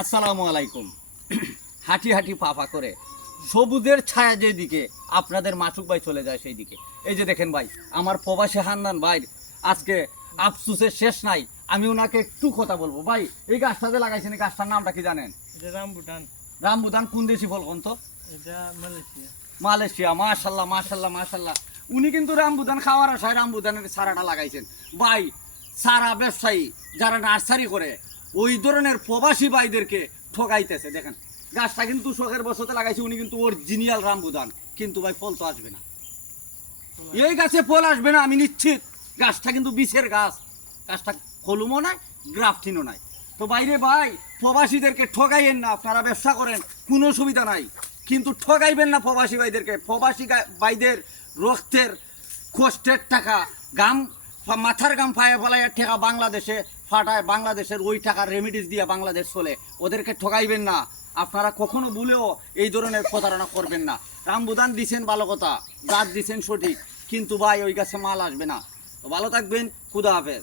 আসসালামু আলাইকুম। হাঁটি হাঁটি পাপা করে সবুজের ছায়া যেদিকে আপনাদের মাসুক ভাই চলে যায় সেই দিকে। এই যে দেখেন ভাই, আমার প্রবাসী হান্নান ভাই আজকে আফসুসের শেষ নাই। আমি ওনাকে একটু কথা বলবো। ভাই, এই গাছটাতে লাগাইছেন, এই গাছটার নামটা কি জানেন? এটা রামবুটান। রামবুদান কোন দেশি ফল কোন তো? এটা মালয়েশিয়া। মালয়েশিয়া। মাশাল্লাহ মাশাল্লাহ মাশাল্লাহ। উনি কিন্তু রামবুদান খাওয়ার আশায় রামবুদানের চারাটা লাগাইছেন। ভাই, চারা ব্যবসায়ী যারা নার্সারি করে ওই ধরনের প্রবাসী ভাইদেরকে ঠকাইতেছে। দেখেন, গাছটা কিন্তু শখের বসতে লাগাইছে, উনি কিন্তু অরিজিনাল রামবুদান, কিন্তু ভাই ফল তো আসবে না। এই গাছে ফল আসবে না আমি নিশ্চিত। গাছটা কিন্তু বিষের গাছ, গাছটা কলমও নাই, গ্রাফটিনও নাই। তো বাইরে ভাই, প্রবাসীদেরকে ঠকাইয়েন না। আপনারা ব্যবসা করেন, কোনো সুবিধা নাই, কিন্তু ঠকাইবেন না প্রবাসী ভাইদেরকে। প্রবাসী ভাইদের রক্তের কষ্টের টাকা, গাম মাথার গাম পায়ে ফেলাইয়া টাকা বাংলাদেশে ফাটায়, বাংলাদেশের ওই টাকার রেমিডিস দিয়ে বাংলাদেশ চলে। ওদেরকে ঠকাইবেন না। আপনারা কখনো ভুলেও এই ধরনের প্রতারণা করবেন না। রামবুদান দিছেন ভালো কথা, গাছ দিছেন সঠিক, কিন্তু ভাই ওই গাছে মাল আসবে না। তো ভালো থাকবেন, খুদা হাফেজ।